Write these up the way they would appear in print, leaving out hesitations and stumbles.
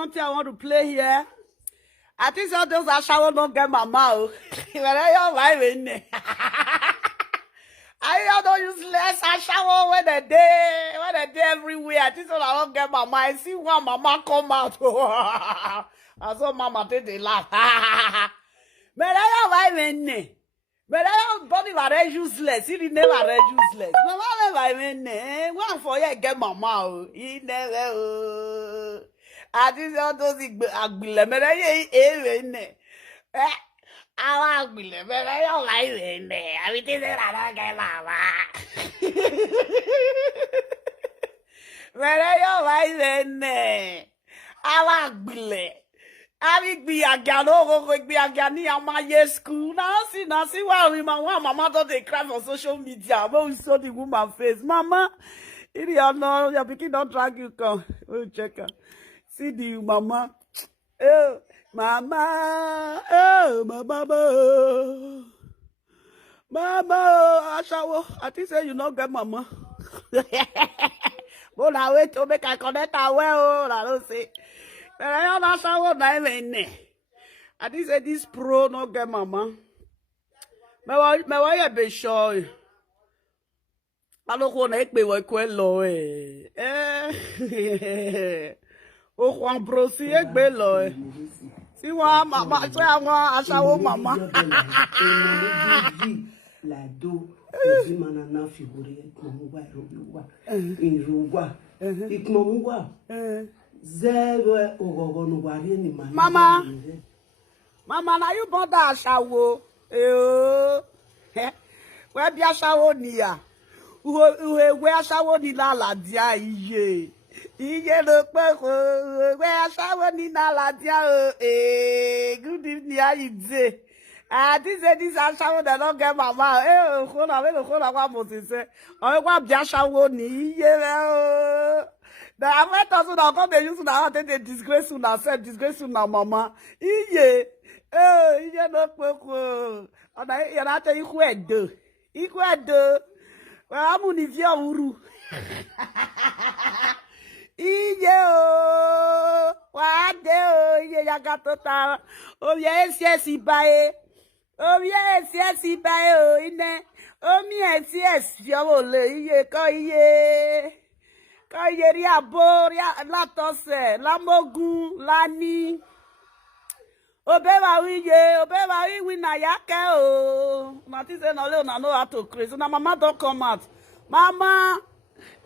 something I want to play here. I think all those Sharon don't get my mouth. When I don't vibe in there. I don't use less Sharon when they everywhere. I think all I don't get my mind. I see one mama come out. I saw mama take the laugh. But I don't vibe in there. But I don't body are useless. He never useless. Mama never vibe in there. One for you get my mouth. He never. I think all those agbile. But I ain't in there. I don't like it. I mean, this is not get mama. But I don't like it. I like I be a gano, be a gani on my school. Now see why mama don't they cry for social media. But we saw the woman face. Mama, if you know, your picking don't drag you come. Oh, check her. See the mama. Oh. Mama, oh, my mama, I think say you not get mama. But I wait to make I connect her well, I don't say. But I don't shower na even. I think say this pro not get mama. Me why you be shy? I don't want to make me work well, Oh, Juan Brosi, bello. See what mama say, I shall mama. La do, Zimana figure, in Ruwa, Ikmomua, Zero or Mama, Mama, now you bought that shower. Where be a shower near? Where shower ni la dia ye. Iye lo pe ko we asawo ni na la dia good evening how you dey this asawo that don't get mama ko na wa mo ti say o wa bi asawo ni iye le o na after so na come dey use na take dey disgrace una self disgrace una mama iye iye lo pe ko ona ye na te iku edo wa mu ni fi owuru Iye o, wade o, iye yagatota, omi esi bae, o ine, omi esi ole, iye ko ri abo, ri latose, lamogun, lani, obewa wi na yake o, Mati say no le una know how to crazy, na mama don't come out, mama.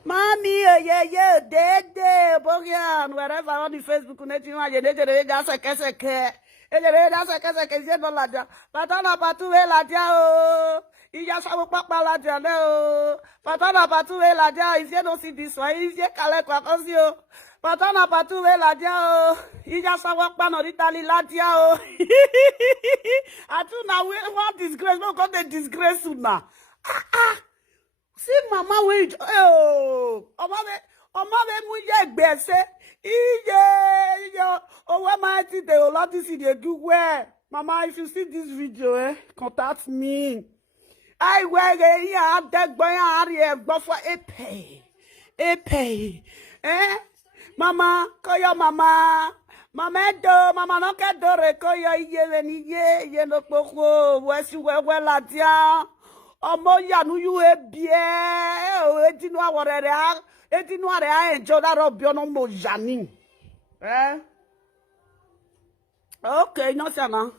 Mommy, yeah, dede, Bogian, wherever on the Facebook, Patana Patue Ladia, Iyashawo Papa Ladia, Patana Patue Ladia, if you don't see this one, is ye Calekwa Osio, Patana Patue Ladia, Iyashawo Panoritali Ladia, I do now want disgrace, no, got the disgrace now. See mama wait Oma be mu ye gbese iye owo ma ti de o lot see dey do well mama if you see this video contact me I wear ya degbo ya ari egbo for pay mama koyo mama mama no ke dore koyo iye we ni ye no poko we si we la dia Omo yanu you ebie etinu aworere enjo that obi ono mo yani okay no sana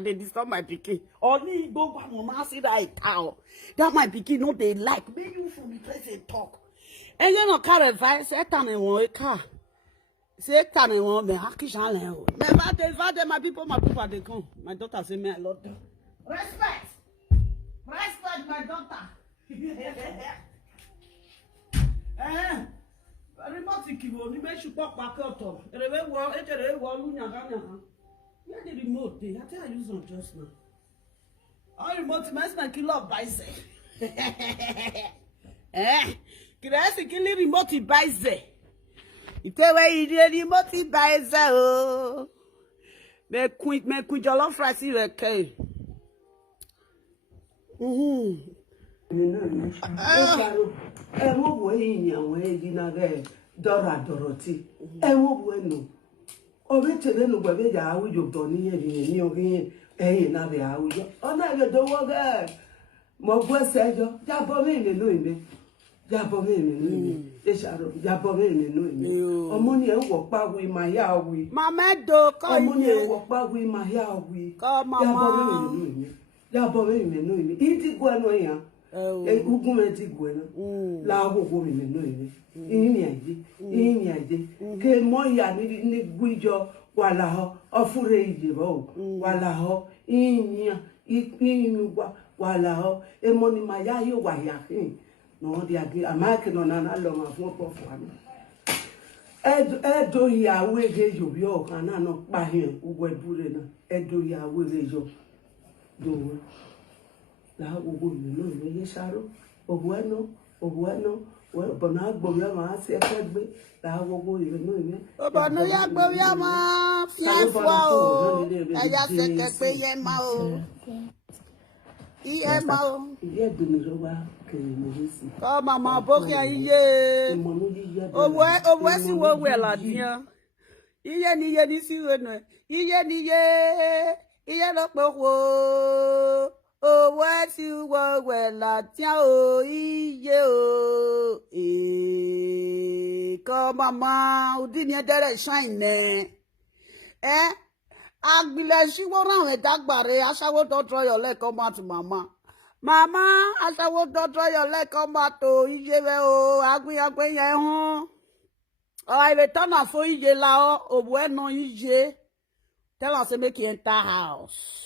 they disturb my pikin only go mama see that cow that my pikin no dey like make you from the place and talk and you no carry advice etan won car say etan won me hakishan le o never my people dey come my daughter say me I love them Respect my daughter. Remote kibo ni me support pakoto. Erewe wo lu nyaga. Where the remote dey? I tell you use on just now. All remote must na kill up bice. Kirasi kill remote bice. Ite we ide remote bice o. Me quit jollof rice reke. Ewo wo yin awon ejina re dora doroti. Ewo wo no. Obetele no bebe ya awu yo doni ni orin eyin na be awu yo. Ona be do wo ge. Mo gbo sejo. Ja bo mi le no ime. Ja bo mi no ime. E Sharon, ja bo mi no ime. Omo ni e wo pa wi ma ya wi. Mama do ko Omo ni e wo pa wi ma ya wi. Ko mama. Ja bo mi no ime. Ja bo mi no ime. Iti gwa no yan. E ugun me ti gwa no. La wo mi no ime. Ini aje ke mo ya ni guijo wala ho ofure ije bo wala ho inya ipinu wala ho e mo ni maya yo wa ya hin no dia gi amake no na lo ma fun po fo ani edo ya we ge yo bi o kan na no pa hin ugwe bure na edo ya we ge yo do la wo mi no ye Sharon obueno Bona gbovia ma se ekegbe la wogo ire no ime. Obonu ya gbovia ma fiafwa o. Eya se kekpe ye ma o. Iye ma o. Iye duniro wa kere mo si. Ko mama bokia iye. Owe si wo we la dian. Iye ni si we no. Iye lo pe wo. Oh, what you were well at your ye come mama, who didn't get shine I'll be like she won't run with that barrier. I shall not draw your leg come out to mama. Mama, I shall not draw your leg come out to ye agui home. I return a for ye lao, or when no ye tell us to make you enter house.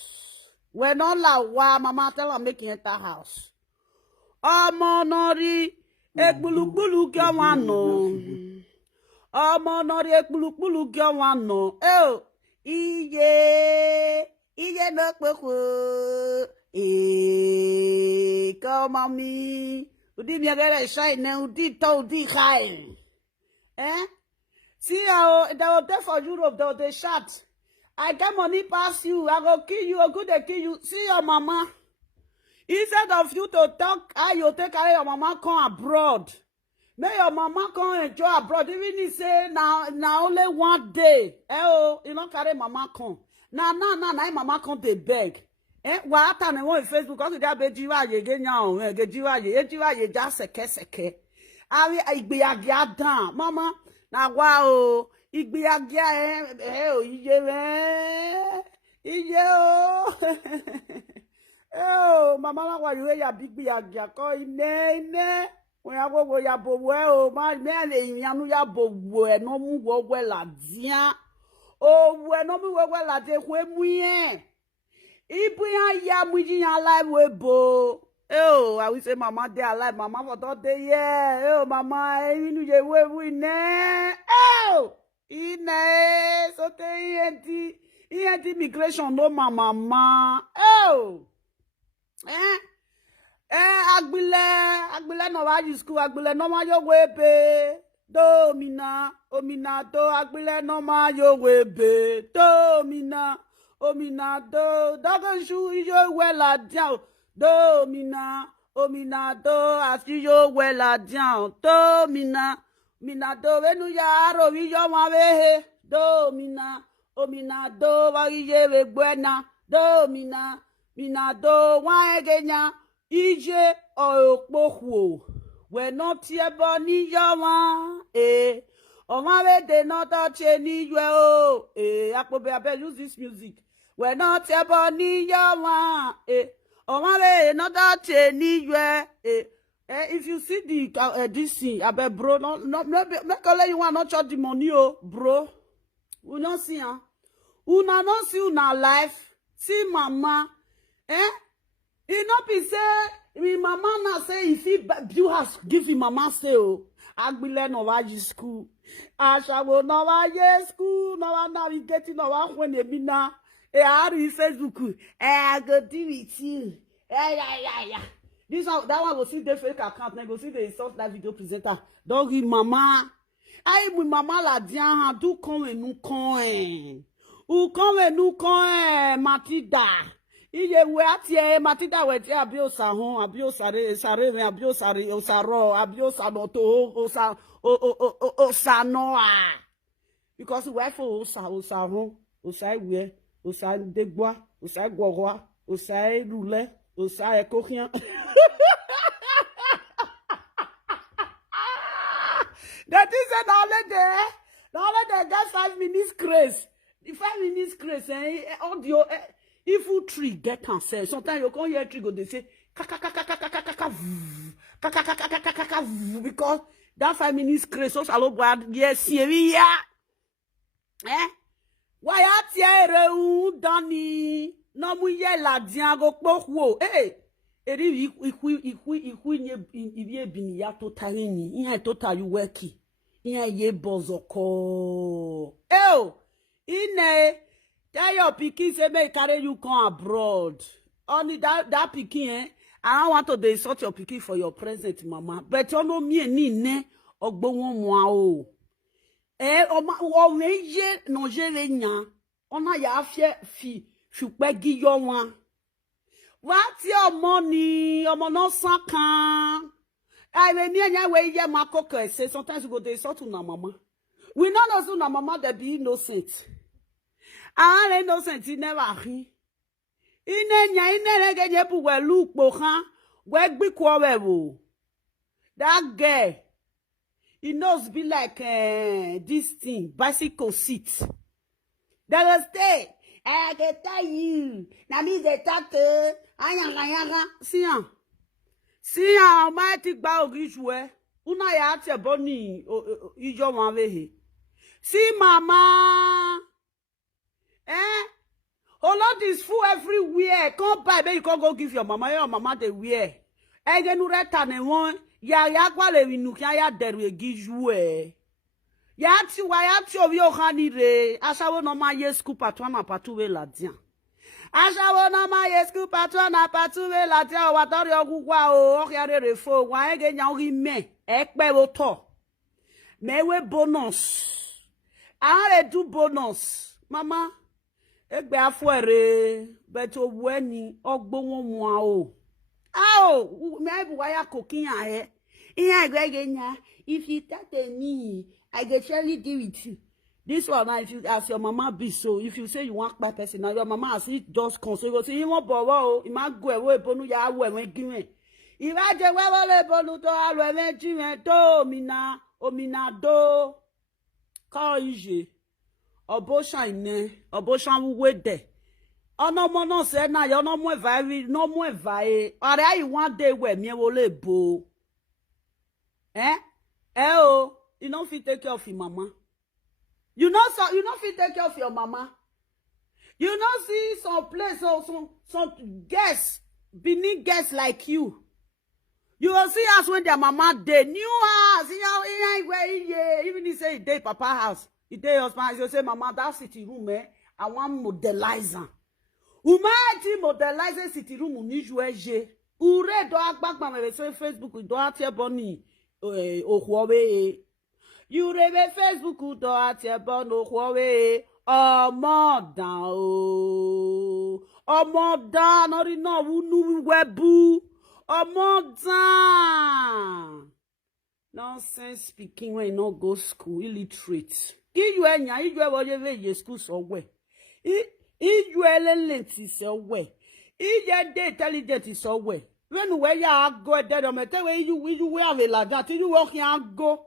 We're not like why mama tell her make you enter house. Omo nori ekpulukpulu gyo wano. Omo nori ekpulukpulu gyo wano. Iye no kwekwo. Come on me. Udi mi agere shine udi to udi high. See how they were there for Europe, they shot. I get money past you. I go kill you. I go to kill you. See your mama. Instead of you to talk, how you take carry your mama come abroad. May your mama come enjoy abroad. Even if say now only one day. You don't carry mama come. Now mama come to beg. What happened on Facebook? Because they be jiwa ye genya ge jiwa ye just seke. I be a gadan, mama. Now wow. Igbiagia iye mama la wa yo ya bigbiagia ko ine we ya wo ya bo we ma me le yanu ya bo we no mu wo we la dia we no mu we la de ku emu yen ibu ya mu ji yan live we bo I will say mama dey alive mama for that day yeah mama inu je we ne Ine so te enti migration no mama agbile no wa school agbile no ma yo webe omina do agbile no ma yo webe omina do dogo shu yo we la dia omina do asi yo we la dia Mina do venu ya ro vi yo ma ve do omina do wa ye we buena do mina do wa egenya ije opohu we no tie bo ni yo wa o ma we de no to che ni ywe apobe abeg use this music we no tie bo ni yo wa o ma we no to che ni ywe if you see the this thing, I bet bro, no, make all you want not charge the money, bro. We not see, una not see una life. See mama, it not be say, me mama na say if you has give him mama say agbile no wa school, ashawo no wa school, no wa navigating no wa when e be na, how do you Facebook? I go do with you, yeah. That one go see the fake account, then go see the insult that video presenter. Don't give mama. I with mama la dian do come and nous coin. Ou come and nous coin, Matilda. Iye we atie Matilda we tie abio sahon, abio sare, abio sare, osaro, abio sanoto, osanoa. because we for osa ron, osa we, osa degwa, osa gogwa, osa roule, osa ekokian. That is an all day get 5 minutes grace. The 5 minutes grace, audio, if tree get cancer, sometimes you can't hear tree go, they say, because that 5 minutes grace, so shall bad, yes, Syria. Why are you Danny? No, we yell la diago pochwo, Eri iye biniya to tarini, iya tota you worky. Iya ye bozoko. Ine, tell your pikin say may carry you come abroad. Only that pikin, I don't want to insult your pikin for your present, mama. But you know me ni ne ogbo won mo o. O meje no jere nya. Ona ya fi pegi yo wan. What's your money? No can. I mean, yeah, where you my cocker say sometimes you go to insult to na mama. We not know na mama that be innocent. I ain't innocent, he never he. Ine get you well look bohan. Where be quarrel. That girl, he knows be like this thing, bicycle seat. That will stay. I can tell you. Now me the doctor. See how mighty bow gishwe. Una ya te boni ijo wanvehe. See mama. Holland is full everywhere. Come buy, but you can't go give your mama the wear. Egenu reta ne won. Ya kwa le winukia ya derwe gishwe. Yati of your honey re. Ashawo no ma ye school patwana patuwe la dian. Ashawo no ma ye school patwana patuwe la dian. Watori ogugwa o. Okyare refo. Wa ege nyauri me. Ekpe woto. Mewe bonus. Are do bonus. Mama. Ekbe afuere. Beto weni. Ogbo won mwa o. Ao. Mewe waya kokinya he. Iya egwege nya. If you take me. I get surely deal with you. This one, if you ask your mama be so, if you say you want by person, now your mama has it just console. You say you want borrow, you might go away, bonu ya we give. If I just we bonu to alwe me give to mina, omina do. Call ije. Obosha ine, obosha we de. Ono mono say na yo no mo vai, no mo vai. Are you one day we me wole bo. You don't fit take care of your mama. You know fit take care of your mama. You know see some place or some guests, beneath guests like you. You will see us when their mama dead. New house, even if say day papa house, it day husband, you say mama that city room I want modelizer. Umati modelizer city room unijwe. Ure do akbak mama say Facebook do atie boni Huawei. You rebe Facebook do atie bono Huawei. Omo down ori no unu webu. Omo down. Nonsense speaking when you no go school, illiterate. You woje school somewhere. You elelenti somewhere. You de intelligent somewhere. When where ya go there, no matter where you have a like that, you walk here go.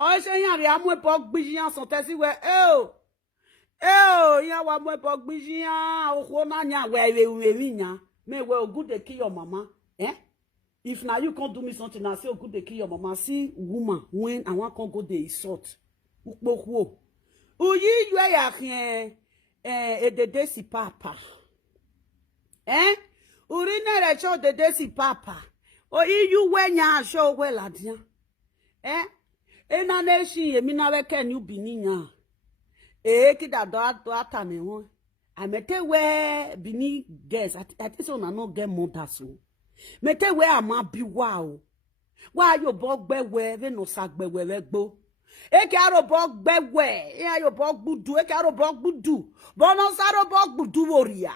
I say here, I'm with Pog Bijian, so tell you where, ya wa mwe Pog Bijian, Okonanya, where we may well good to kill your mama, If now you can't do me something, I say, good to kill your mama. See, woman, when I want to go there, sort. Ukbo. Uyi, you are here, de desi papa. Urine re show de desi papa. O you when ya show well adia. Na nation ye mi na we ken you bininya. Kida do ata me won. Amete we bini guess. I think so na no get mother so. Mete we ama bi wa o. Wa yo bogbe we no sagbe we gbo. Eke aro bogbe we. E ayo bogbudu. Eke aro bogbudu. Bono saro bogbudu woria.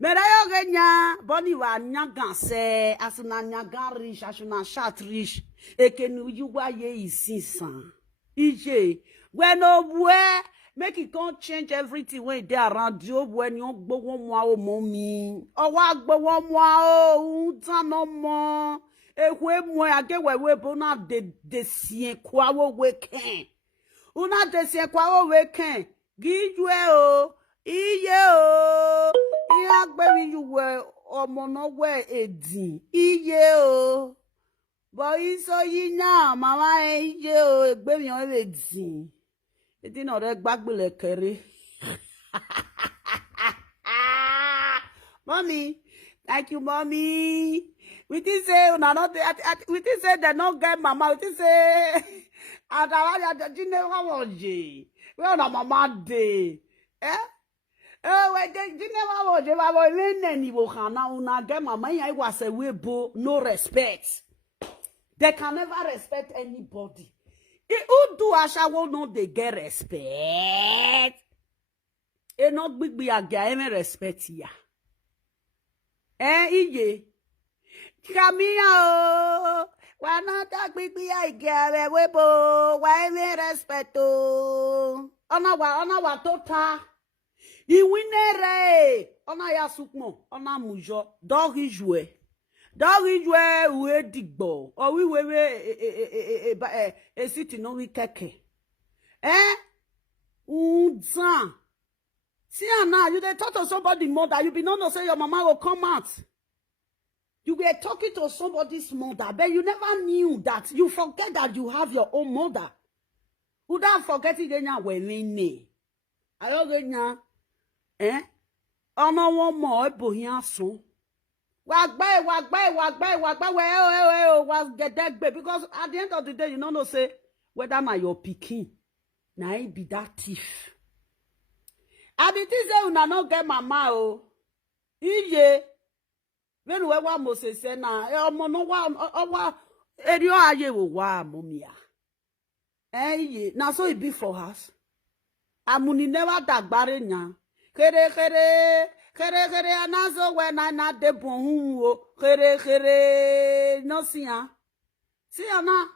Merayo genya boni wa nyagan se asuna nyagan rich asuna chat rich ekenu yuwa ye isisan ije When oh make it can't change everything when they around you when you go one more mommy. Or what go one more no more. We more again we bona de sien kwa we can. Una de sien kwa we can. Give you iye o. Iya gbe you we omo no we edin. Iye o. But iso yi na mama iye o gbe mi o edin. It didn't know that back will carry. Mommy, thank you, mommy. We did say, we did say they not get mama. We did say, I didn't know how was ye. We are not mama day. Eh? Oh, wait, they didn't know how was ye. I was in any Wohana, una get mama. I was a weebo, no respect. They can never respect anybody. Who do Asha will not they get respect? E not big be a guy respect ya. Iye. Camilla, why not that big be a guy webo? Why me respecto? Ona wa tota. Iwinere. Ona ya sukmo. Ona mujo. Dog ijwe. Dog ijwe we digbo. Or we city no we keke. Unzan. See now, you they talk to somebody mother, you be not say your mama will come out. You were talking to somebody's mother, but you never knew that. You forget that you have your own mother. Who don't forget it then we me. I don't Ono one more bohian so. Wag by, was get that baby. Because at the end of the day, you don't say whether na your pikin. Na it be that thief. I be this say una no get mama o. Iye. When we wa Moses say na omo no wa erio aye wo wa momia. Iye. Na so it be for us. Amuni never dagbare nya. Kere anazo we na de bon o. Kere no siya. See na.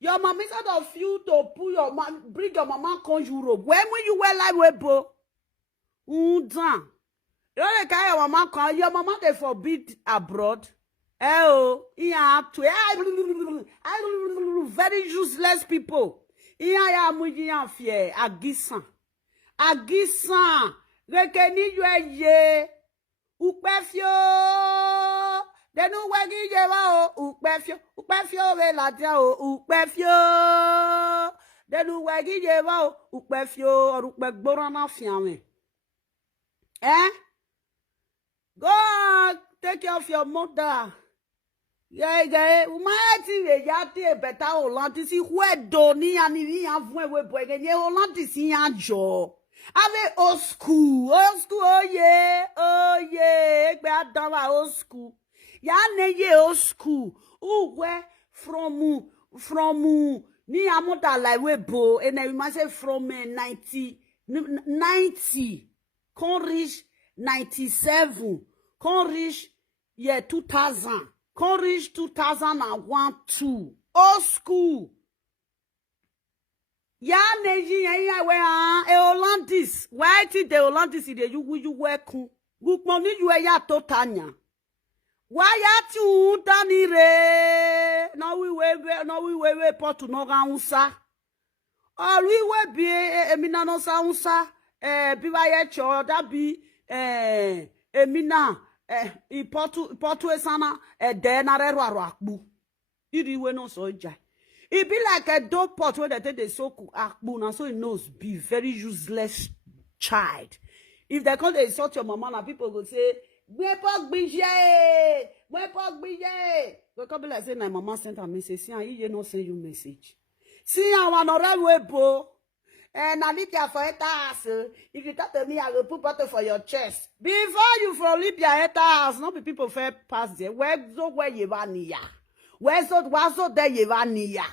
Your mama instead of you to put your mom, bring your mama come Europe. When you wear like webo? Undan. You don't carry your mama come. Your mama they forbid abroad. Yeah, very useless people. Yeah, mujian fear. Agisan. Rekeni ye. Upefio. They no wagi jewa o. Upefio we la dia o. Upefio. They no wagi jewa o. Upefio or upegboran na fiame. Go take care of your mother. Yeah. Umati we yati better Holland si wedo ni ani vi avun we boy ge Holland si anjo. Ave old school. Oh yeah. Egbe adanwa old school. Ya ne ye old school. Where from ni amoda like we bo and I must say from 90 can reach 97 can reach 2000 can reach 2001 2 old school. Ya neji ya we Hollandis why ti the Hollandis de you work gukpon ni you ya totanya why ya ti un tani re no we port no ga unsa or we be emina no sa unsa bi wa ye cho da bi emina portu esana de na re ro akpu iri we no so ja. It be like a dope pot where they take the soak akbu, and so it knows be very useless child. If they call they insult your mama, and people go say, "Wepok bije." They come be like say, "My mama sent a message." See, you no send you message. See, I want to run webo. And I leave you for a house. If you talk to me, I will put butter for your chest. Before you for leave your house, not be people fair pass there. Where you want ya? Where's so there you want ya?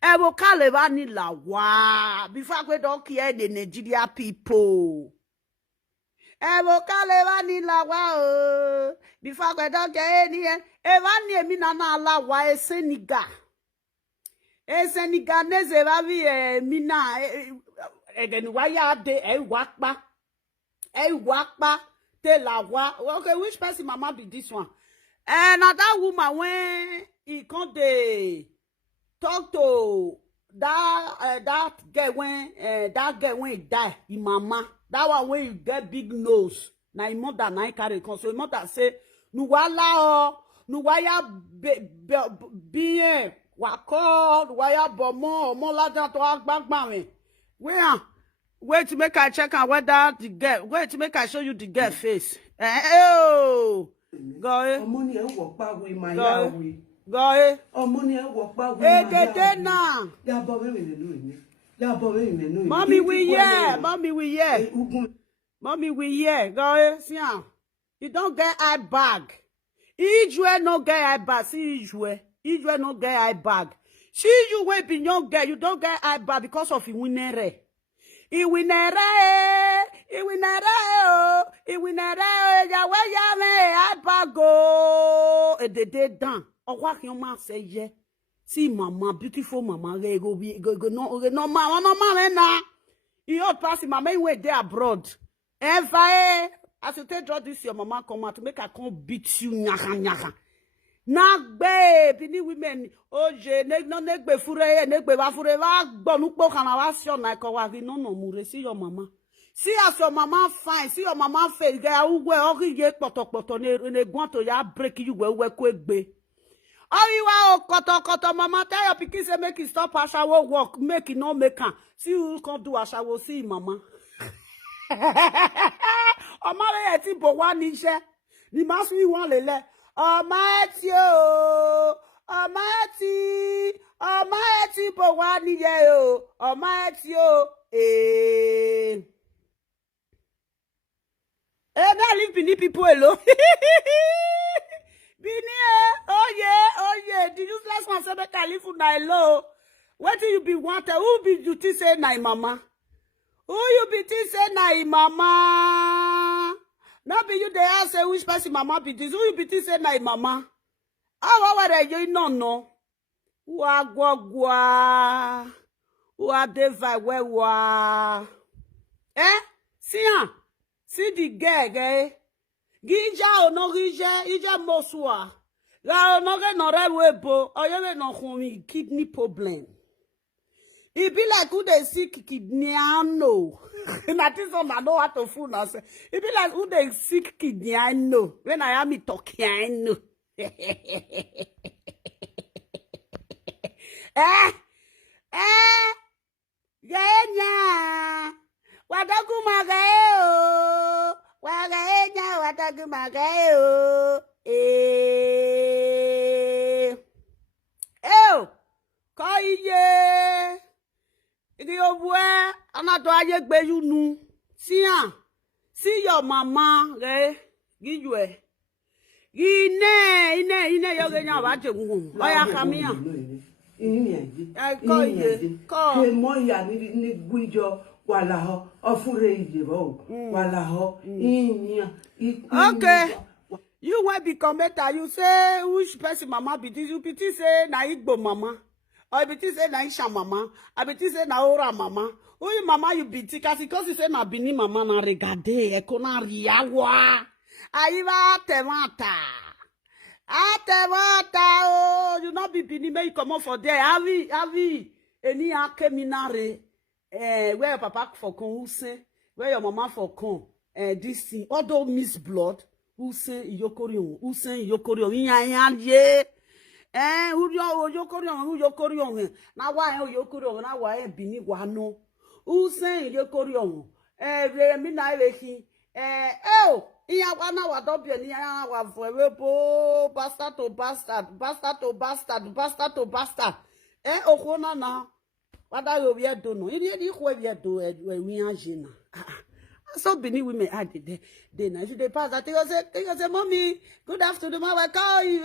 Ewo kaleva ni la wa before we don't care the Nigeria people. Ewo kaleva ni la wa before we don't care any evan ni mi na la wa eseniga. Senegalese vavi mina again why are they wakpa te la wa. Okay, which person mama be this one? And that woman when he come they talk to that girl when he die, his mama, that one when you get big nose. Na his mother na carry come. So his mother say, "Nuwala nuwaya bien wako nuwaya bomo moladan to agbagba me." Wait to make I check on whether the girl. Wait to make I show you the girl face. Oh, go ahead. Money and walk back with my Yahweh. Go ahead. Money and walk back with my now. Mommy, we yeah. Mommy, we yeah. Mommy, we yeah. Go ahead. See how you don't get eye bag. Ijwe no get eye bag. See Ijwe. Ijwe no get eye bag. See you when be young girl. You don't get eye bag because of Iwinere. Iwinere, Yahweh Yahweh, Abago, and the day done. Or what your man say, yeah. See, mama, beautiful mama, go no, man, now. You ought passing my main way there abroad. Ever, as you take draw this, your mama come out to make her come beat you, nyaka. Nak babe, ni women, oje, no negbe fure, negbe wa fure, wa bonukbo kanawasyon na kawagi no mure. See your mama. See as your mama fine, see your mama face, get uwe, ori ye poto, ne guanto ya break you we kwegbe. Oh, you are koto, mama, tell your pikin say make it stop ashawo work, make it no make her. See who can do ashawo, see mama. Omare eti bo wa nishe, ni masu yi wan lele. Almighty, but one year, Almighty, and I leave Bini people alone. Bini, oh yeah, did you last one say that I live for Nailo? What do you be wanted? Who be you to say na mama? Who you be to say na mama? Not be you there say which person mama be this. Who you be this say na mama? How are you no? Gwa. Wa devai wa. See the girl, Gija o no gija, ija moswa. La no ge no rewebo, oyewe no humi kidney problem. It be like who they sick kidney no. That is all I know how to fool now. It be like who they sick kidney I know. When I am talking I know. Genya. Watagumagayo. Watagumagayo. Koye. Igi obwe anato aye gbe you nu. See your mama re gijwe. Ine yoge nya wa jegun. Oya kamia. Ko moya ni guijo wala ho ofure ijebo wala ho inya. Okay. You will be commenter. You say which person mama be this? You be say na Igbo mama. Or you be say na Isha mama. I be say na Ora mama. Who mama you be because you say na Bini mama na regade ekona riawa. Aiva temata. Oh, you not be Bini me you come up for there. Avi. Any akeminare. Where your papa for con use, where your mama for con. This thing. Although miss blood. Who say yokorion? Ye. Who yokorion? Now why yokorion? Now why Bini wano? Who say yokorion? Remina ehi. Iya wana wadobia ni ya wavwebo bastard to bastard. Okona na. Wada yo we do no. Ini kwe we do we anjina. So Bini women had it. Then I should pass that. They say, Mommy, good afternoon. I call you.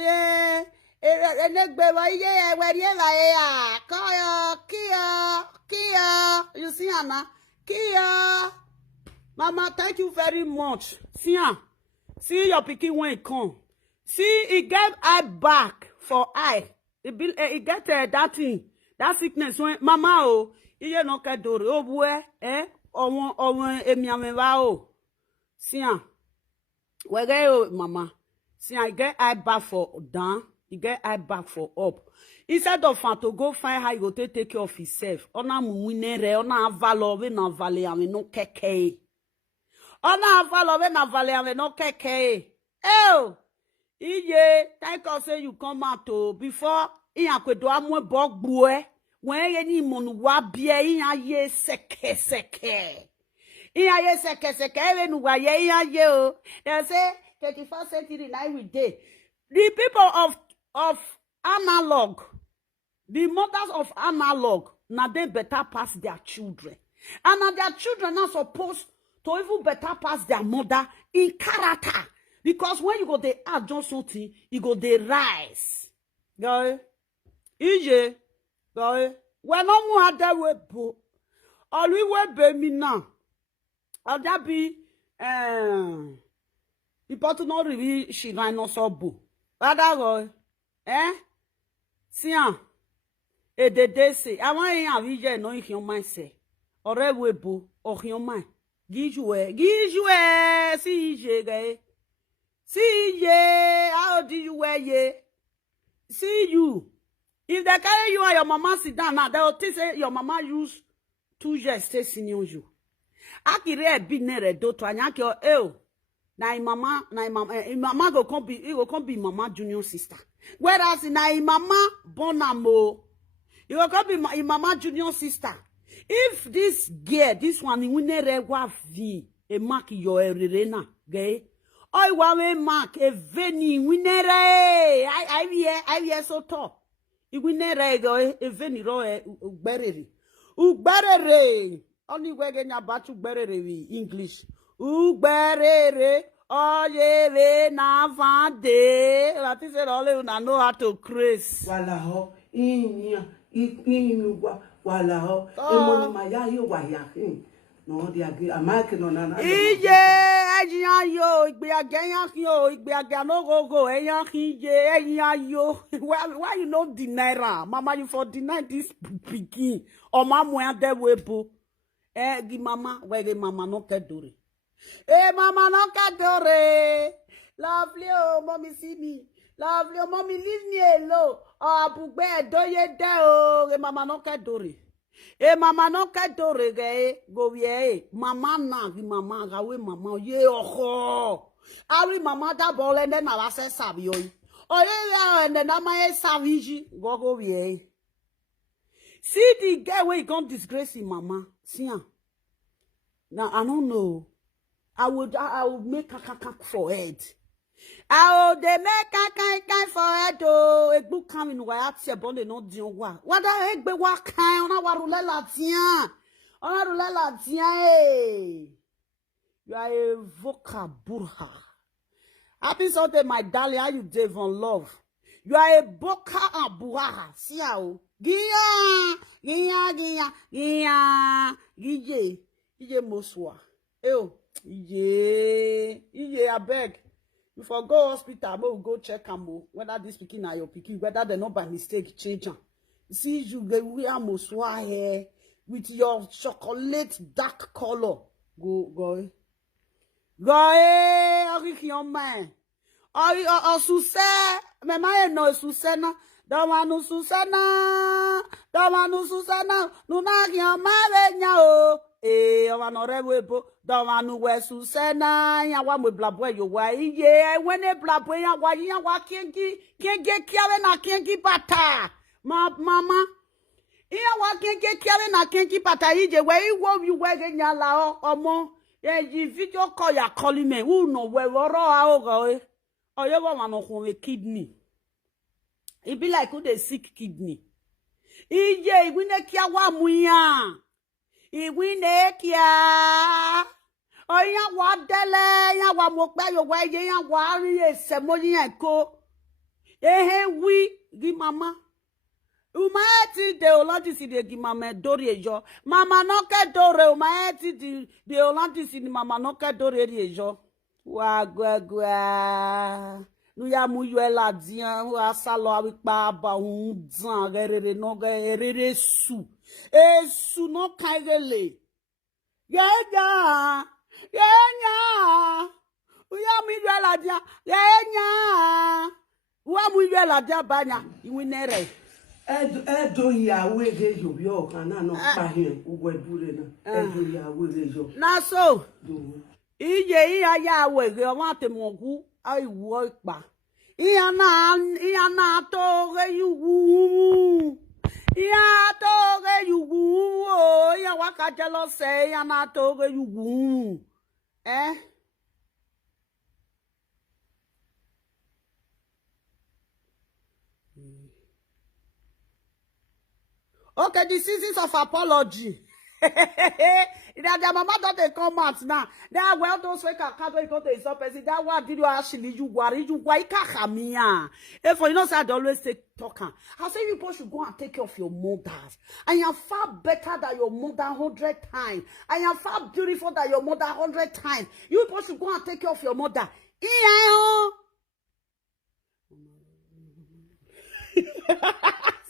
Kia. You see, Anna? Kia. Mama, thank you very much. See your picking when it come. See, it get eye back for eye. It get that thing That sickness when mama oh, iye no ke dore obue owo emiameva o. Sia. We get oh mama. Sia get eye back for down, you get eye back for up. Instead of to go find how you go take care of himself. Ona muwinere, ona avalo we na vale ame no keke. Ona avalo we na vale ame no keke. Oh, iye, thank God say you come out to before iya kwedo amwe bogbue. When ye ni monu wa bie iya ye seke. Iya ye seke even wa ye iya ye o. They say 31st century now we day. The people of analog, the mothers of analog, now they better pass their children. And now their children are supposed to even better pass their mother in character. Because when you go they add just something, you go they rise. Guy, EJ, guy, when no more had that way, all we were baby now. Or that be, the bottle not really she ran no so boo. What that go? Sian. E de say, I want you have you know if your mind say. Or a webo or your mind. Give you see ye gay. See ye, how did you wear ye? See you. If they carry you and your mama sit down now, they will say your mama use 2 years stay senior you. Akire be nere do to anyakio eo. Na mama go come be mama junior sister. Whereas na mama bonamo, you go come be mama junior sister. If this girl, this one winere wa vi e mark your erena, gay. Oi wa mark e veni winere. I hear so tall. I winere go e veni ro ugberere. Ugberere. Only way get about ugberere English. Ugberere. Oh yeah, na vande. That is it. All you know how to craze. Wala ho inya wala ho emoni maya yo waya no dia amake no na. Ije eyan yo igbe ageyan yo igbe aga no go eyan kije eyan yo. Why you no deny am? Mama you for deny this pikin. O ma mo ade webo. Gi mama we mama no kedore. Mama no kadore. Lovely, oh, mommy see me. Lovely, oh, mommy leave me alone. Oh, abugbe doye de oh, mama no kadore. Mama no kadore ge go ye. Mama na gi mama gawe mama ye oho. Ari mama da bol and then I say sabi oi. Oh yeah, and then I savage go ye. See the girl where you can't disgrace him, mama. See ya. Now I don't know. I would make a for it. I would make a for it. Oh, a book coming where I see a bond no deal. What the heck be what kind on our rulela tia? On our rulela tia. You are a vocabura. Happy Sunday, my darling. How you Dave on love? You are a boca and buha. See how? Gia, Moswa. Oh. I beg. You for go hospital, but we'll go check whether this pikin are your pikin, whether they not by mistake change. See you get we are moswa hair with your chocolate dark color. Go. Your man. Oh, Susan, my man no Susana. Don't want no Susana. No, not your man now. Honorable, don't want to wear Susana. Ya want with blabwe you why? Yeah, when a blabwe, why can't get Karen, I can't keep bata. Mama, yeah, why can't get Karen, I can't keep bata. Where you won't you wearing your lao or more? Yeah, you video call ya calling me. Who know where we're all going? Or you want to a kidney. It be like who they sick kidney. Yeah, we ne kia wa muya. Iwinekia oya wa dele ya wa mo pe yo wa ye ya wa ri ese mo yin ko wi gi mama umati de olati si de gi mama dori ejo mama no ke dore umati de olati si ni mama no ke dori ejo wa gwa nous ya mouillé la dien, ou à salo avec papa, ou dzan, rere non, rere sou. Et sou non kairele. Yenya, ou ya mouillé la dien, yenya, ou ya mouillé la dien, banya, iwinere. Edo ya wege yo yo kana no pahin ugwebure na. Edo ya wege yo. Na so. Ije ya wege o ma te mogu ai wo ipa. Iya na to ge yugu. Iya to ge yugu o ya waka jelo se ya na to ge yugu. Okay, the seasons of apology. Their mama don't come out now. They are well those who can't go to his office. That what did you actually you worry? You why can't if you know, I always say talking. I say you should go and take care of your mothers. I am far better than your mother 100 times. I am far beautiful than your mother 100 times. You should go and take care of your mother.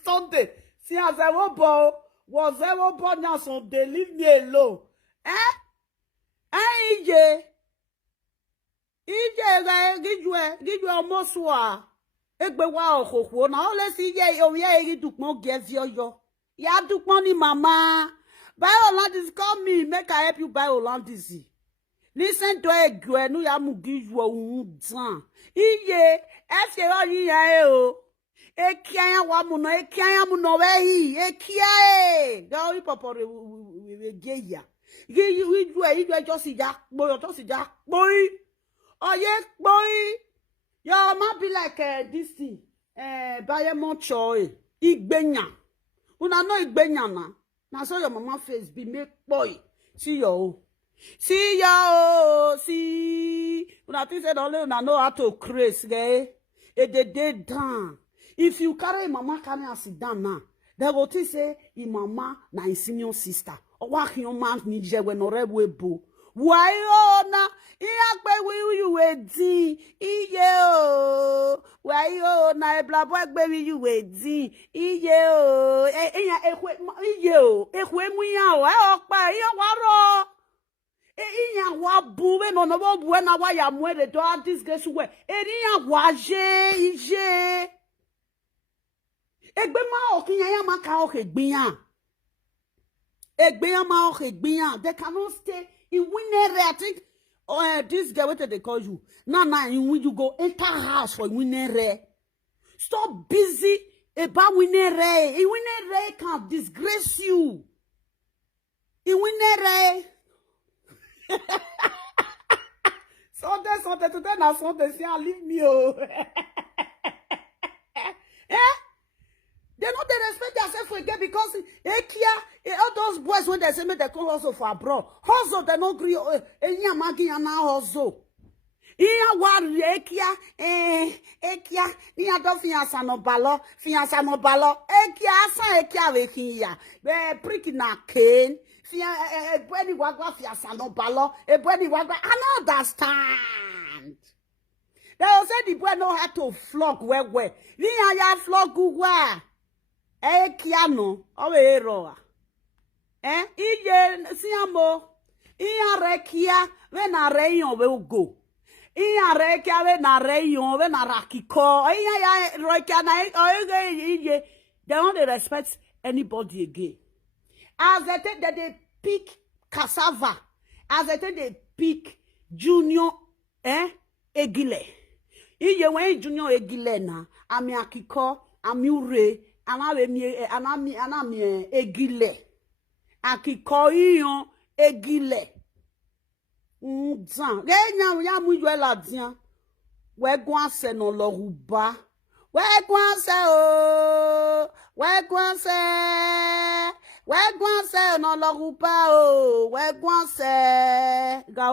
Sunday. See, as I was ever born now, so they leave me alone. EJ, give you almost wa. Egbe wa okoko. Now let's see, you do more get yo. Ya do money, mama. Buy Hollandis, call me, make I help you buy Hollandis. Listen to a girl, no ya mu give you a wound. EJ, o. Ekia wa muno ekia muno wehi ekia go papa we geya we do just ja boy oye boy your ma be like this thing buy more choy igbenya una no igbenya na so your mama face be make boy see una think say only una know how to craze guy dey down. If you carry mama carry and sit down now, they will say mama na senior sister. Or what your man need je when or bo. Why na iakbe you wedi iye why na bla boy gbe you wedi iye ehwe mu ya o pa iye waro iya wa buwe no buwe na wa ya mwede do disgrace we iya wa ije Egbe ma okinya ya maka okegbian. Egbe ya ma okegbian. They cannot stay in winner. I think this girl what they call you. Now when you go enter house for winner. Stop busy about winner. In winner can disgrace you. In winner. Sunday today na Sunday say leave me oh. They know they respect themselves again because all those boys when they say me they come hustle for abroad. Hustle they no agree. Enya magi ya na hustle. Iya wari ekia. Iya do fiança no balo. Ekia asan we kinya. Be prick na cane. Ebweni wagwa fiança no balo. Ebweni wagwa. I don't understand. They will say the boy know how to flog well. Iya ya flog where. Kiano, owe roa. Ije siamo. Iya rekia we na reyon we go. Iya rekia we na reyon we na rakiko. Iya ya rekia na ije. They don't respect anybody again. As they take that they pick cassava. As they take they pick junior egile. Ije when junior egile na ami akiko ami ure. Anami egile. Akiko iyon egile. Nzan. Genya ya mu ywe la dian. We gwanse no loruba. We gwanse no loruba o. We gwanse. Ga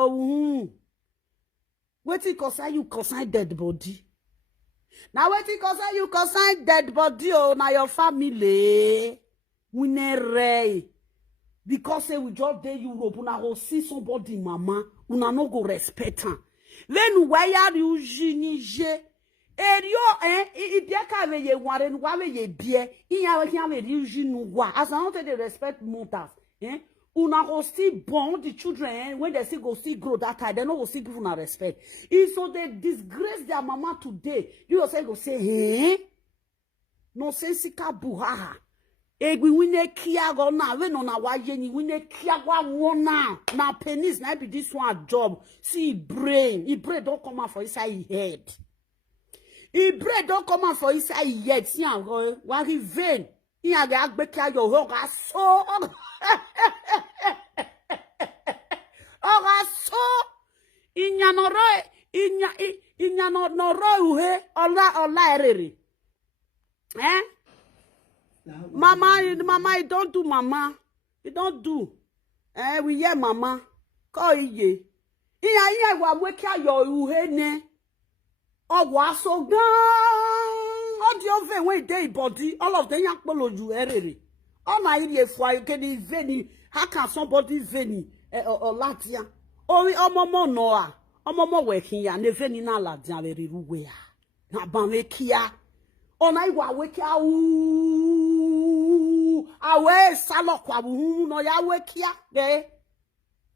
wetin concern you concern dead body. Now wetin concern you concern dead body oh na your family. We ne because say we just dey Europe una go see somebody mama una no go respect am. Then why are you jinije? Ibiaka ve ye waren wa ve ye bie. Iya we kian ve riuji nou wa. As I don't they respect mothers. Una go see born the children when they see go see grow that time. They no go see people na respect. If so they disgrace their mama today. You yourself go say, no sensika buhaha. Egwi wine kia go na we no na wa ye ni wine kia wa wona na penis na be this one job. See brain don't come out for inside head. Brain don't come out for inside head. See am go wa vein. Iya ga agbe kia yo ho ga so. So inya no ro uhe ola erere. Mama, you don't do mama. You don't do. We hear mama. Call ye. Iya wa weka yo uhe ne. Ogwa so gan. Audio ve when dey body. All of them yak polo ju erere. All na iri efwa you can veni. How can somebody veni? Or latia. Ori omomo noa. Omomo working ya. Ne veni na latia veri ruwe ya. Na banwe kia. Ona iwa weke awe salo kwa buhunu no ya weke ya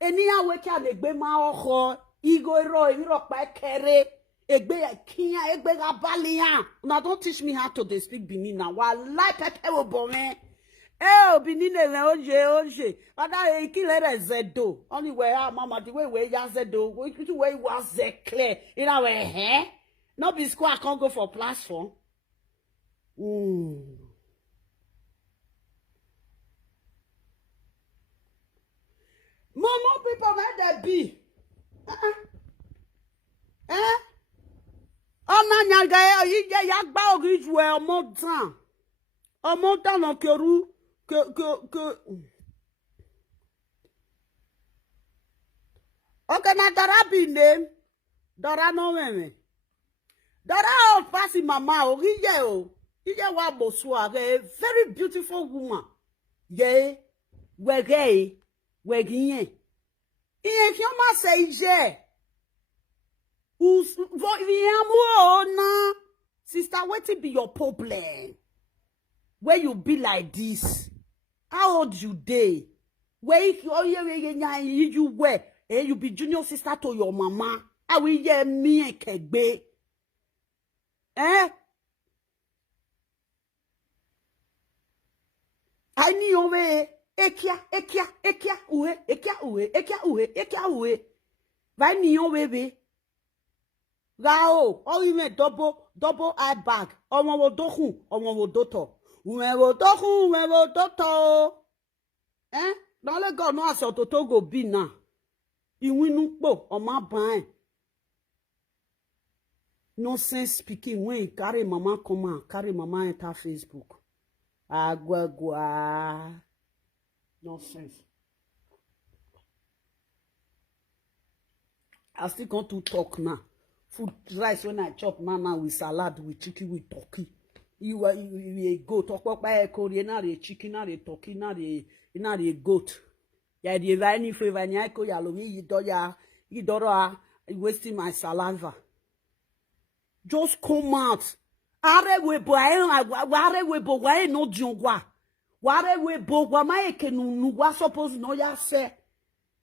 eni ya weke ya negbe ma oho igo iro pa kere egbe kinya egbe ga balian. Now don't teach me how to speak Benin now. Wallahi pepe wo bome Benin le onje ada ikile zedo only where mama the way ya zedo we way was clear you know no be school I can't go for platform. More people let that be. Oh, nyaga ya gba ogi ju omo tan no keru ke okay na dara bi name dara no meme dara o pass mama ogi ye o. Ije wa bosua a very beautiful woman. Ye wege wegiye. If you must say je. Na sister, what be your problem? Where you be like this? How old you day? Where you wear? You be junior sister to your mama. I will hear me kegbe. I ni onwe ekia uhe. Vai ni onwe be. Gao, o ime double eye bag. Omo wo doku, omo wo doto. Ume wo doto. Don't let God know aso toto go be na. Iwinu po, o ma ban. Nonsense speaking when carry mama come carry mama enter Facebook. Agwagwa. Nonsense. I still going to talk now. Food rice when I chop now with salad, with chicken, with turkey. You go talk about by Korean, not a chicken, not a turkey, not a goat. Yeah, the any favor, Nyako Yalomi, you wasting my saliva. Just come out. Are we webo why no jungwa? Ware webo wa ma eke nu wa suppose no ya se.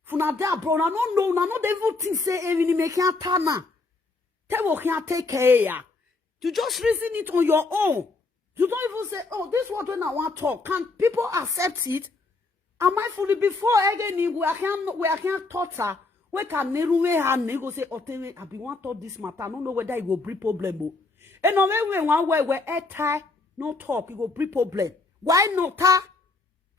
Funa da bro na no know na no devil think say even make an tana. Te wo can take care ya. You just reason it on your own. You don't even say, oh, this what when I want to talk. Can people accept it? Am I fully before again we can torture? We can neru we han nego say oteme I be want talk this matter. I don't know whether it will bring problem. And no way one way where air tie no talk, it will bring problem. Why not?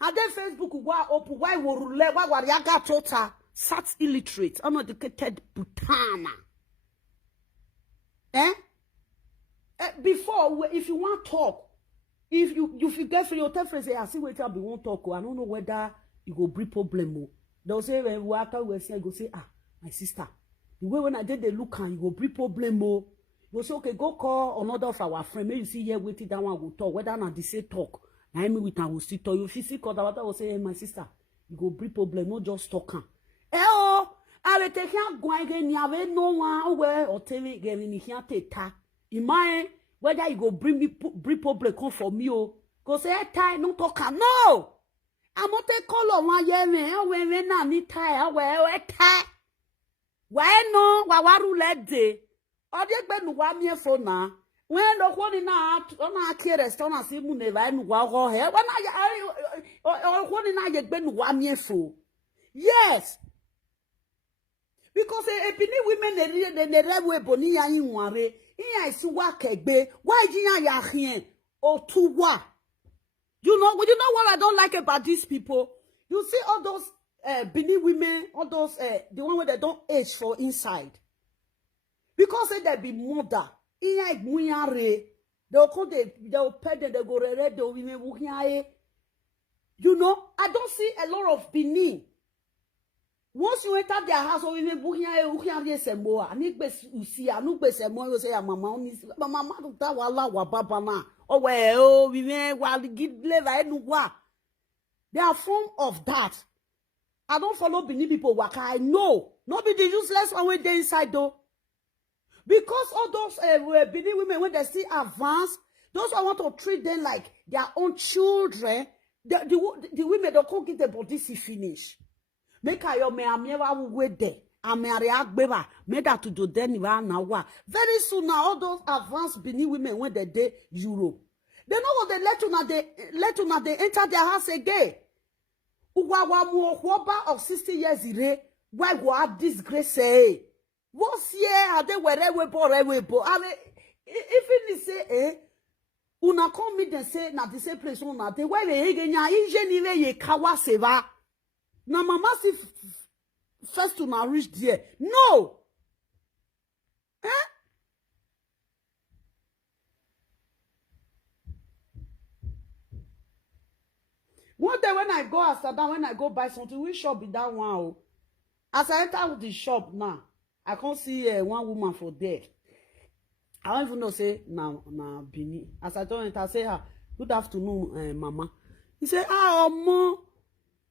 And then Facebook why open why will why yaga tota sat illiterate, uneducated putana. Before if you want talk, if you get for your friends say I see wait be won't talk. I don't know whether you go bring problem. They'll say when we say go say my sister. The way when I did the look and you go bring problem. You say okay go call another of our friend. Maybe you see here waiting that one will talk. Whether not they say talk. I mean with will still talk. If you see call that will say hey, my sister, you go bring problem. No just talk. I will take out going again. You have no one where or tell me getting here take ta. in mind whether you go bring public come for me o. Go say tie no talk no. I'm not a call one year when na ni tie we tie. Why no wawaru let day. Ode gbe nu wa mi fo na. When the one na on a restaurant see mu never nu wa ho he. When I one na ye gbe nu wa mi fo. Yes. Because a pini women they rewe boni ya inware. Iya isi wa kegbe. Why jinya ya hien o tu wa. You know what I don't like about these people? You see all those Benin women, all those the one where they don't age for inside. Because they be mother. Iya igmunyare. They'll come they'll pet them, they'll go red, they'll women wuhiaye. You know, I don't see a lot of Benin. Once you enter their house, or even wuhiaye semboa, ani be usi, anu be semboa, you say mama mama ta wala wa baba na. Oh well, we may give lever they are form of that. I don't follow Benin people waka. I know. Not be the useless one when they inside though. Because all those Benin women when they see advance, those who want to treat them like their own children, the women don't come get the body see finish. Make I me amiewa wait there. Agbeba made that to do then now. Very soon now all those advanced Benin women when they day Europe. They know what they let you they enter their house again. Uwa mu of 60 years ire. Why what disgrace? What's year are they wherever bo? I mean, even they say una come meet and say na the same place una they why they genya injeni ye kawa seva. Na mama si first to now reach there. No. Eh? One day when I go Amsterdam, when I go buy something, which shop be that one? Oh? As I enter the shop now, I can't see one woman for there. I don't even know say na Bini. As I don't enter, say her, good afternoon, mama. He say, mom,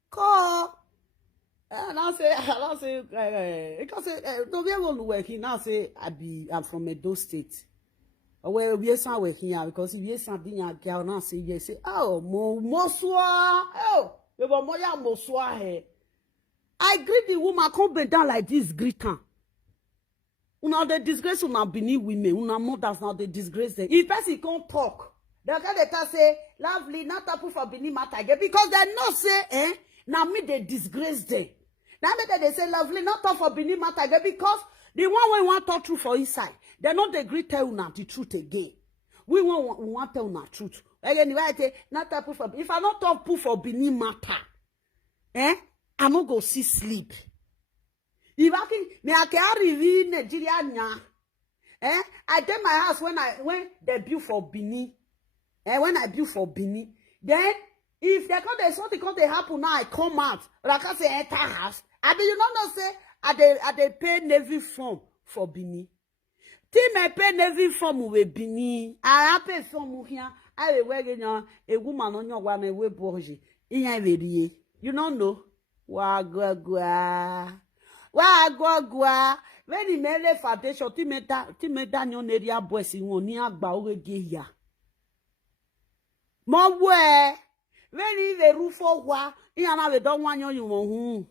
call. And I say, because no we won't work. He now say I'm from Edo State. Well, we are working here because we are something girl now say yes. Say, mo soa. We were more mo soa here. I greet the woman come bring down like this, greet her. Una the disgrace una Benin women, una mothers now they disgrace them. If person can't talk, they can say lovely, not a proof for Benin matter again because they not say now me they disgrace them. Now they say lovely, not talk for Benin matter again because the one we want talk truth for inside. They not agree tell una the truth again. We want tell una truth. Again, not a proof for if I not talk proof for Benin matter, I no go see sleep. If I think me I can arrive in Nigeria, I get my house when they build for Benin, when I build for Benin, then if they come there's something they happen now, I come out, like I say enter house. I mean you not say I they pay Navy form for Benin. Ti me pay Navy form with Benin. I pay form here. I will wear a woman on your one away borgi. You don't know. Wagwa. When he made a foundation, Timeda nyon area boys in one near Baugeya. More way. When he the roof for wa, he another don't want you won't.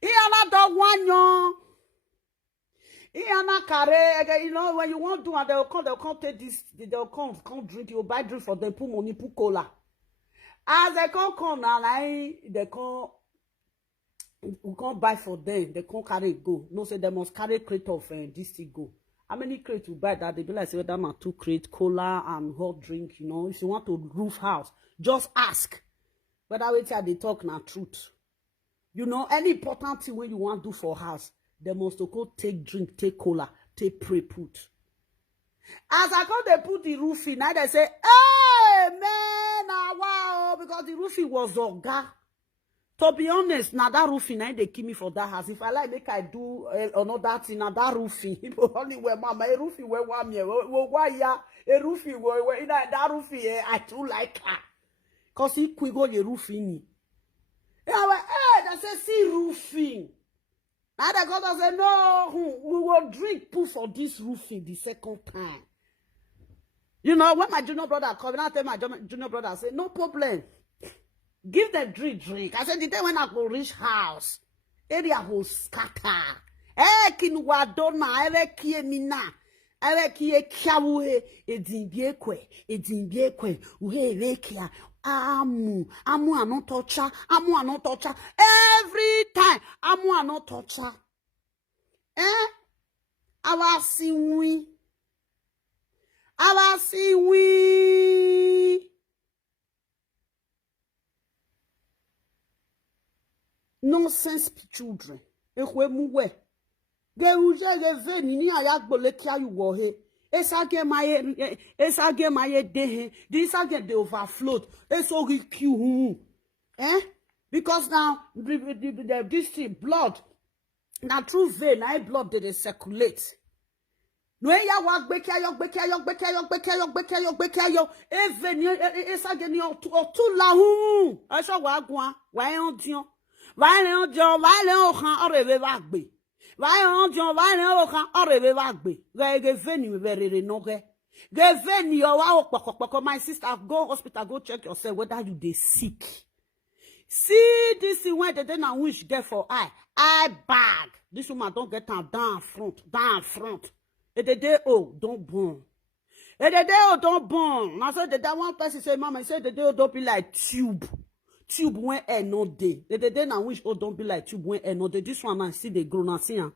He another one yon. He another carry, you know, when you want to, they'll come take this, they'll come drink, you buy drink for them, put money, put cola. As they come now, they come. We can't buy for them. They can't carry it go. No, say they must carry crate of this thing go. How many crates you buy that? They be like, say, that man 2 crate, cola and hot drink, you know. If you want to roof house, just ask. But that way they talk na truth. You know, any important thing when you want to do for house, they must go take drink, take cola, take pre-put. As I come, they put the roofing. Now they say, hey, man, wow, because the roofing was Oga. To be honest, now that roofing, they kill me for that house. If I like, make I do another thing, now that roofing. Only where mama, a roofing where 1 year, why ya, a roofing where that roofing, I too like her. Cause he could go the roofing. Yeah, hey, that's a see roofing. Now the God say, no, we will drink poo for this roofing the second time. You know, when my junior brother come, I tell my junior brother, I say, no problem. Give them drink. I said, the day when I go reach house, area will scatter. Kinwa dona, kie mina. Kie kiawe, edimbiekwe, uhe amu anotocha, every time, amu anotocha. Awasiwi. Nonsense children. Ehwe muwe. Ge uje ge veni ni ayagbole kia you wo he. Esage maye dehe. This again they overflowed. Eso kiu. Because now this thing, blood. Now through vein, blood they circulate. No ya wa gbeke ayo eveni esage ni otula hu aso wa gwan wa en dion wa le okan orebe wa gbe wa en dion wa le okan orebe wa gbe ge veni we rere no ge veni o wa opokopoko. My sister, go hospital, go check yourself whether you dey sick. See this when they na wish get for eye bag. This woman don't get down front. Day don't burn. Don't burn. Now so the day one person say, Mama, say the day don't be like tube when air no day. The day now wish don't be like tube when air no day. This one I see they grow now. See. Even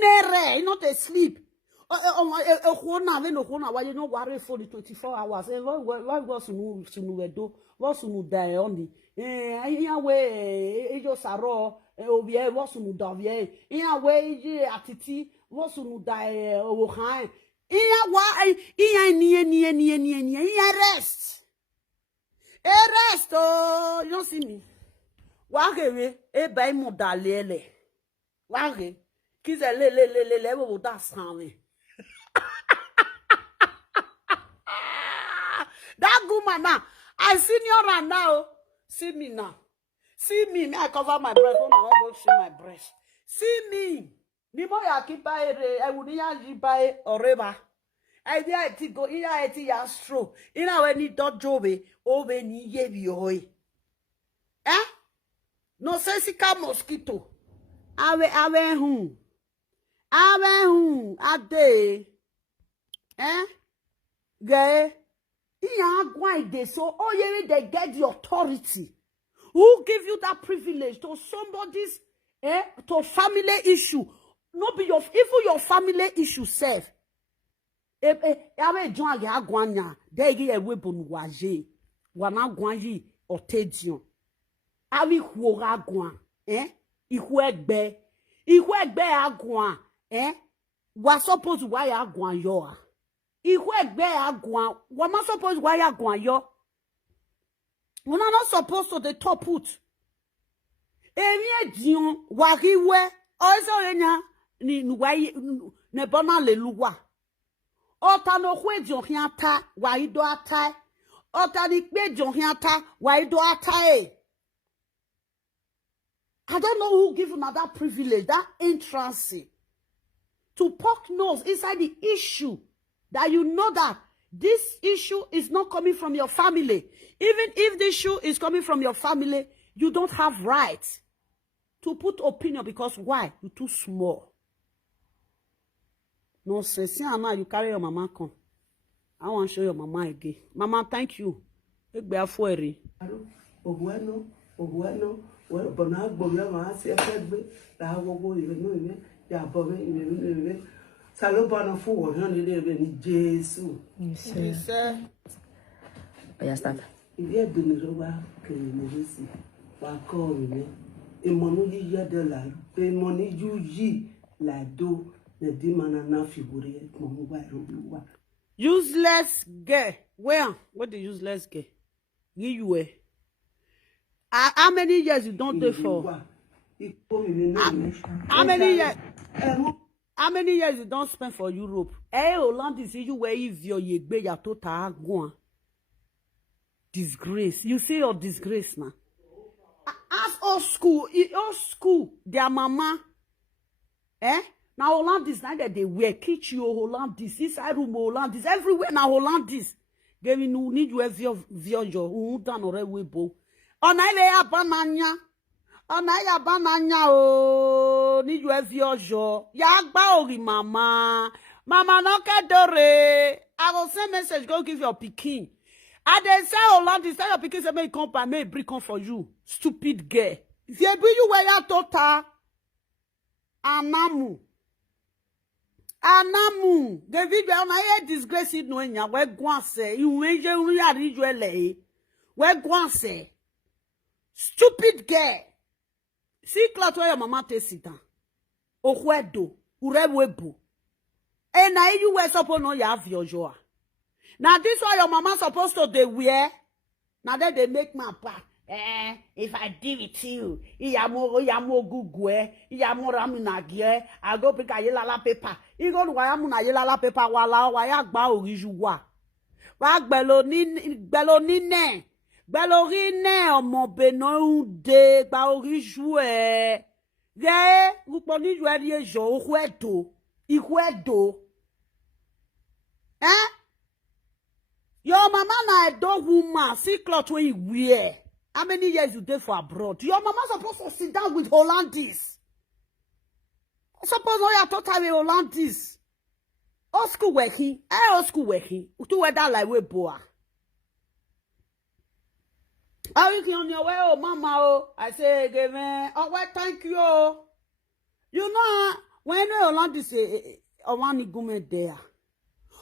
there, you not they sleep. Why you not worry for the 24 hours? Why was no do? What's no die only? Way just a raw. Obie what's no davie. Way atiti. What's no die over why rest. Rest, oh, you don't see me. Wage buy more dalele. Wage, kiss a level that sound. That good mama, I see you right now. See me now. See me. I cover my breast. When I want to see my breast. See me. Ni mo ya ki ba ere ewuni ya ji ba oreba. I dey ati go ina ati ya stroke. Ina we ni dojobe obe ni ye bi hoy. No sensical mosquito. Awe hu. Ade. Ge iya gwan de so oyere they get the authority. Who give you that privilege to somebody's to family issue? No be even your family issue self. Awe John ge agwanya de ge ewe bonu waje. Wana gwanyi otedion. Awi huo agwan, ihu egbe agwan, wa suppose why agwan yo. Ihu egbe agwan, wa ma suppose why agwan yo. We are not supposed to the top put. Emi dion wa riwe, ozo enya ni wai ne bona le luwa. Ota no hwe dion hianta wa ido atai. Ota ni pe dion hianta wa ido atai. I don't know who give you that privilege, that entrance to poke nose inside the issue that you know that this issue is not coming from your family. Even if the issue is coming from your family, you don't have rights to put opinion because why? You're too small. No sense. You carry your mama come. I want to show your mama again. Mama, thank you. Bueno. Well, Bonagbo, I see a pegbe, the Hawago, even ya Bobby, even Salobano for 111 Jesu. Yes, sir. Yes, that. If you had been over, can you see? Why call me? A money ya de la, pay money you la do, the demon and now figure, Mama. Useless girl. Where? What the useless girl? You were. How many years you don't do for? How many years? How many years you don't spend for Europe? Holland is you where if your yegbe ya tota disgrace. You see your disgrace now. Ask old school, their mama. Now Hollandis, now that they wear kitchen Hollandis, inside room Hollandis, everywhere now Hollandis. Give me no need you have your done or a webo. Onaya bananya. Onaya bananya oh need you have your jaw. Yagba mama. Mama no kadore. I will send message, go give your pikin. And they say Hollandis, tell your pikin say may come by may bring come for you. Stupid girl. If you bring you wear your tota. Anamu. David we na disgrace no nya we gwanse iwenje uri arijo ele we gwanse stupid girl see cloth where your mama take sit down ohwedo urewebo and na you were supposed no you have your joy now this what your mama supposed to they wear now that they make my part. If I deal with you, iyamo gugwe, iyamo raminagie, I go pick a yelala paper. You go to Wayamuna yelala paper wala wayagba orijuwa. Wag belonine, belorine omo beno de ba orijue. Ye, uponi jwe jo ihwedo. Your mama na a dog woman, see cloth where you wear. How many years you did for abroad? Your mama supposed to sit down with Hollandis. Suppose all your total with Hollandis. Old school working. Old school working. To weather like we boa. Are you on your way, oh mama? Oh, I say again. Oh, well, thank you. Oh. You know when Hollandis say, "I want to go there."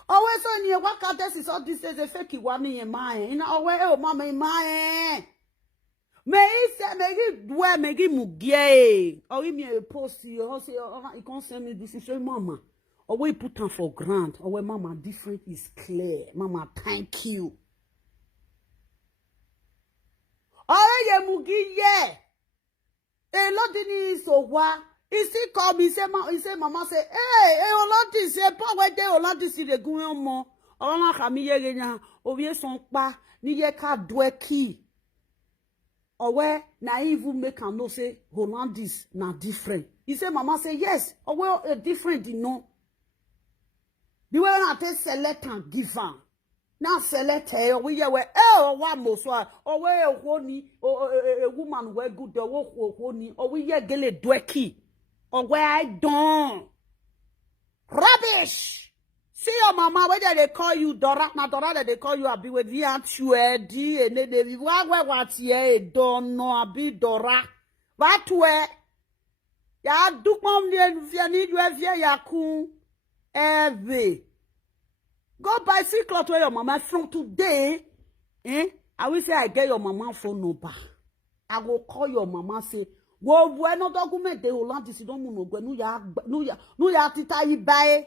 Always on your work out this is all this is a fake one in your mind. In our way, oh mama in my may mugie. Or give me a post here. Or say, oh, you can't send me this is your mama. Or we put them for grant. Or where mama different is clear. Mama, thank you. Alright, mugie, yeah. A lot in so what? He still call me, say mama say, hey, Hollandis, say, pas ouais, Hollandis, il est gouvernement. On a famille, ou bien son pas, ni ye ka dwe ki. Or where, na you make an no say, Hollandis, na different. He say, mama say, yes, or well, different, you know. The way I take select and give her. Now select her, we ye we one more so, or where a woman wear good, or we ye gele dweki. Or where I don't. Rubbish! See your mama, whether they call you Dora, not Dora, that they call you Abi with the Antuedi, and they what's ye, don't know Abi Dora. What where? Ya do come there if you need you have yakun. Every. Go buy cloth where your mama from today. I will say I get your mama phone number. I will call your mama say, wo bueno document de Hollandis don't know no ya tita yi buy.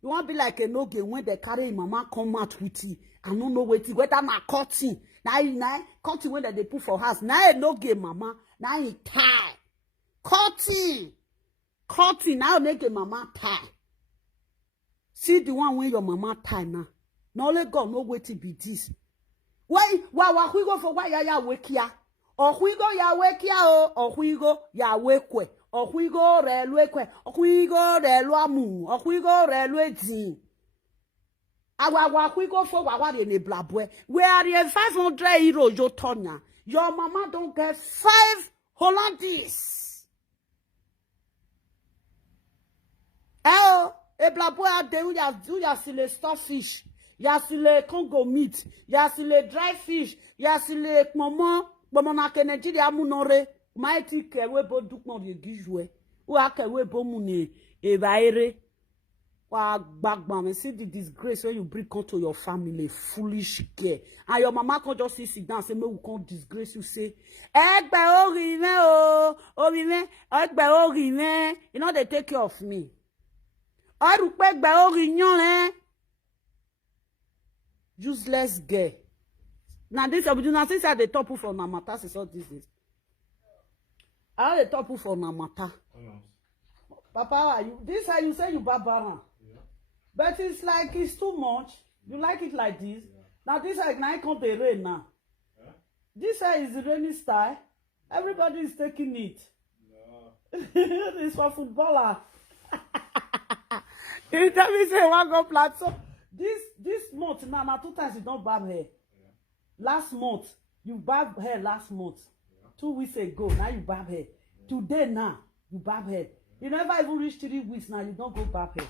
You want be like a no game when they carry mama come out with you. I don't know whether na cutting. Now cutting when they put for house. Now no game mama. Now you tie. Cutting now make a mama tie. See the one when your mama tie now. No let God no wait to be this. Why we go for why ya wake ya? Ohuigo ya wekia o, ohuigo ya wekwe, ohuigo relwekwe, ohuigo relwamu, ohuigo relwezi. Ohuigo for wawari ne blabwe. We are in 500 euros your tonya. Your mama don't get 5 Hollandis. E blabwe a de uya sile starfish, ya sile Congo meat, ya sile dry fish, ya sile momo. But mon Nigeria munore mighty kewe bo dukmon ye gijwe ou akewe bo muni e baire wa bagbam. See the disgrace when you bring to your family, foolish girl. And your mama can just sit down and say, me we can't disgrace you. Say, egbe orime, egbe orime. You know they take care of me. Egbe orime, useless girl. Now this since I the top for Namata, is all this is. I the top for Namata. Papa, how are you? This how you say you Barbara. Yeah. But it's like it's too much. You like it like this. Yeah. Now this like now come the rain now. Yeah. This is the rainy style. Everybody is taking it. No. It's for footballer. You tell me say one go plat. So this month now 2 times you don't barb hair. Yeah. Last month you barb hair last month. Yeah. 2 weeks ago now you barb hair. Yeah. Today now you barb hair. Yeah. You never even reach 3 weeks now you don't go barb hair.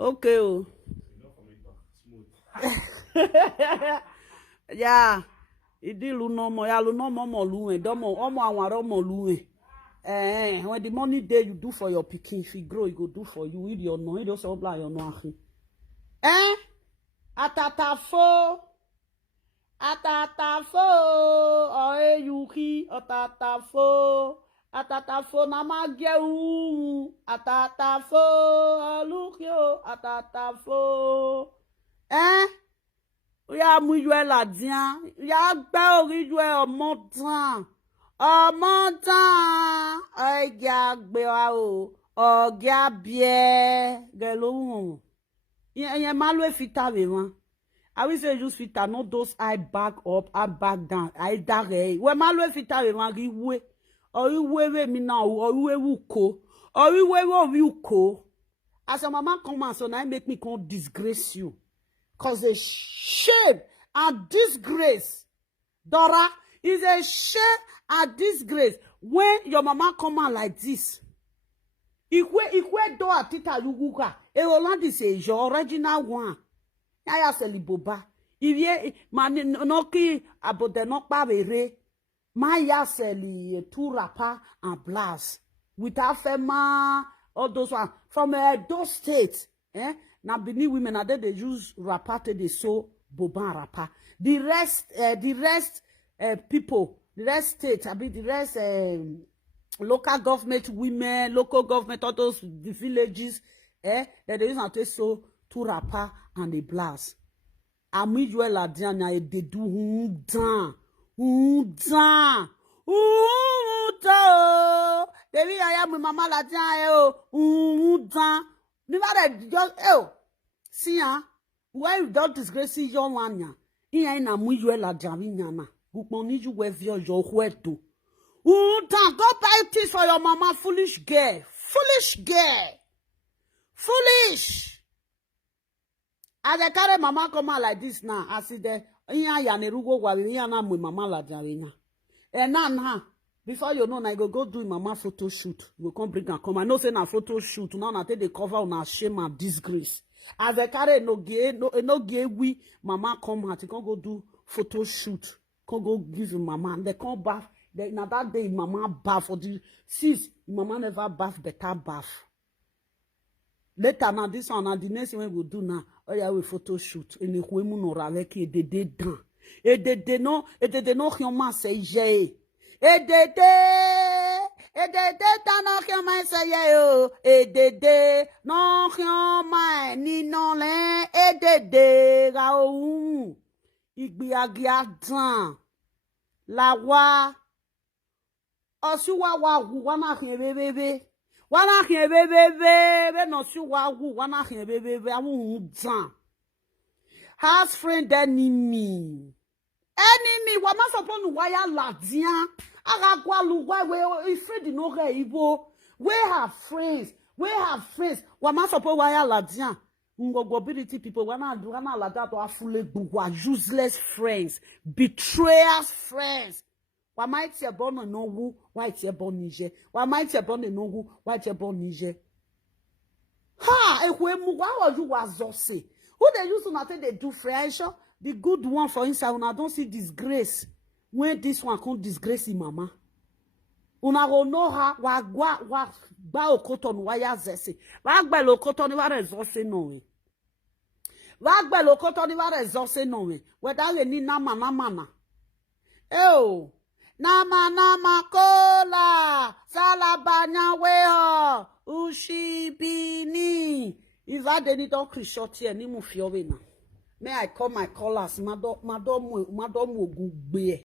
Okay. Oh. Smooth. Yeah. Idi lu no mo ya lu no mo lu e domo omo awaro mo lu e. When the money day you do for your pikin, if he grow, he go do for you. With your no, he just obla your no ahi. Atatafo, oe yuki, atatafo na mageu, atatafo, lukyo, atatafo. Ya mujwe la dian, ya gba orijwe omotan. Ọmọdán ọjà gbé wa o ọjà bíẹ gẹlóhùn yẹn máa lo efita rẹ wọn I will say use fita not those eye back up eye back down eye dare wẹ máa lo efita rẹ wọn rí wé orí wéwé mi náà orí wéwú kó orí wéwé orí kó as your mama come and so now make me come disgrace you cause the shame and disgrace Dora is a shame and disgrace when your mama come out like this. Ikwe do atita yuguka. Erolandi say your original one. Yaya seliboba. Ivye mani noki abode nokpa bere. Maya seli two rapper and blast. Without fema all those one from those states. Now Benin women are there they use rapper to they sew boban rapper. The rest people. The rest state, the rest local government women, local government, all those the villages, that they use to so to rapper and the blast. Amijwe la diana they do dan. Baby, I am with mama la diana dan. Never just see why you don't disgrace your one ya. Here in amijwe la diana. Don't go buy things for your mama, foolish girl. Foolish. As I carry mama come out like this now, I see the mama la jarina. And now, before you know, I go do mama photo shoot. You come bring and come. I know say na photo shoot. Now I take the cover on a shame and disgrace. As I carry no gay we mama come out, you can go do photo shoot. Can go give him mama and they come bath. Now that day mama bath for the sis mama never bath better bath. Later now this one now the next one we do now. Oh yeah we photo shoot. And the women no avec et de dedans. Et de no human say je. Et de no human say yo. Et de no human ni non le. Et de raou. Igbiagiadan la wa osuwa wa wu wana bebebe be no suwa wu wana bebebe awu dan has friend enemy wa ma so ponu wire ladian agagwa lu wa we friend no re ibo we have friends wa ma so ponu wire ladian Ngogobirity people wana la that to afule buwa useless friends, betrayers friends. Wa might ye born no wu, why ye born Niger? Wa might ye born no wu, why ye born Niger? Ha! Ekwemu wa you was zose. Who they use to not they do friends? The good one for inside when I don't see disgrace. When this one can't disgrace mama. Una go know ha wa ba okoton wa ya zese. Wa gbe lokoton wa resource no we. Wa gbe lokoton wa resource no we. Whether we ni nama. Nama kola salabanya we ushibini. Is that they need to short here ni mu fi owe na. May I call my callers madam ogugbe.